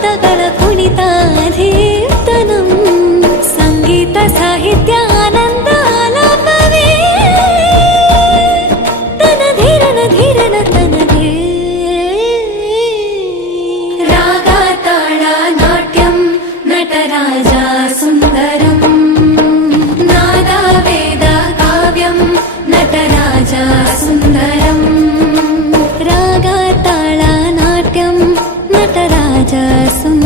ಪದಗಳ ಕುಣಿತಾಧೀರ್ತನಂ ಸಂಗೀತ ಸಾಹಿತ್ಯ ಆನಂದ ಆಲಾಪವೇ ತನ ಧೀರನ ಧೀರನ ತನಗೆ ರಾಗ ತಾಳ ನಾಟ್ಯಂ ನಟರಾಜ ಸುಂದರಂ ನಾದ ವೇದ ಕಾವ್ಯಂ ನಟರಾಜ ಸುಂದರಂ ರಾಗ ತಾಳ ನಾಟ್ಯಂ ನಟರಾಜ ಸುಂದರಂ